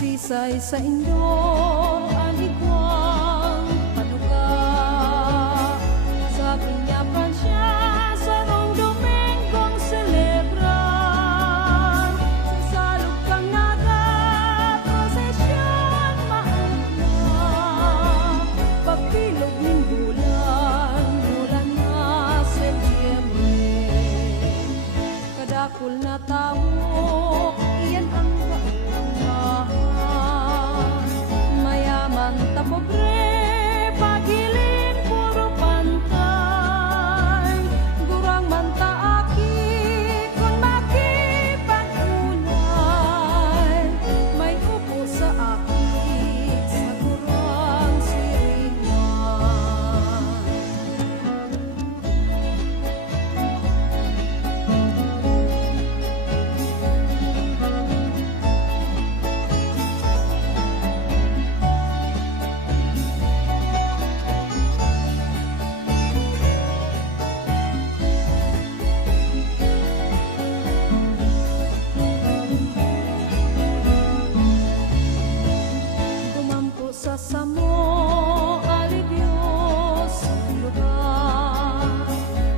sisay sa indo ang igwang panuga sa pinyapan siya sa rong Domingong celebrar sa salog kang naga prosesyon maugma pagbilog ng bulan na Setyembre kadakul na tao iyan ang mayaman ta pobre pagilin puro pantay gurang man ta akit kung makipag-unay may upo sa akit sa gurang siringan. Sa samo alibyos ang lugar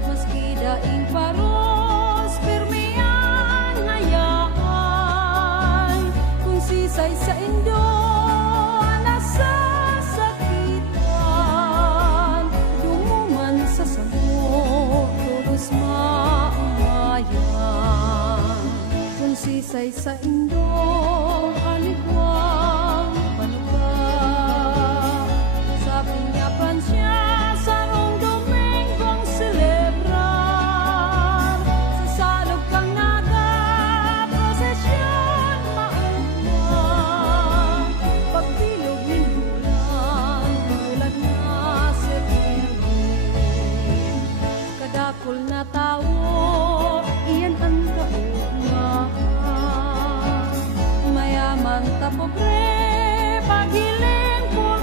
maski daing paros pirmi ang hayaan kung sisay sa indo nasasakitan dumuman sa samo tulos maamayan kung sisay sa indo aligwang panuga pinyapan siya sa rong Domingong celebrar sa salog kang naga prosesyon maugma pagbilog ng bulan na Setyembre kadakul na tao iyan ang kaugma mayaman ta pobre pagilin puro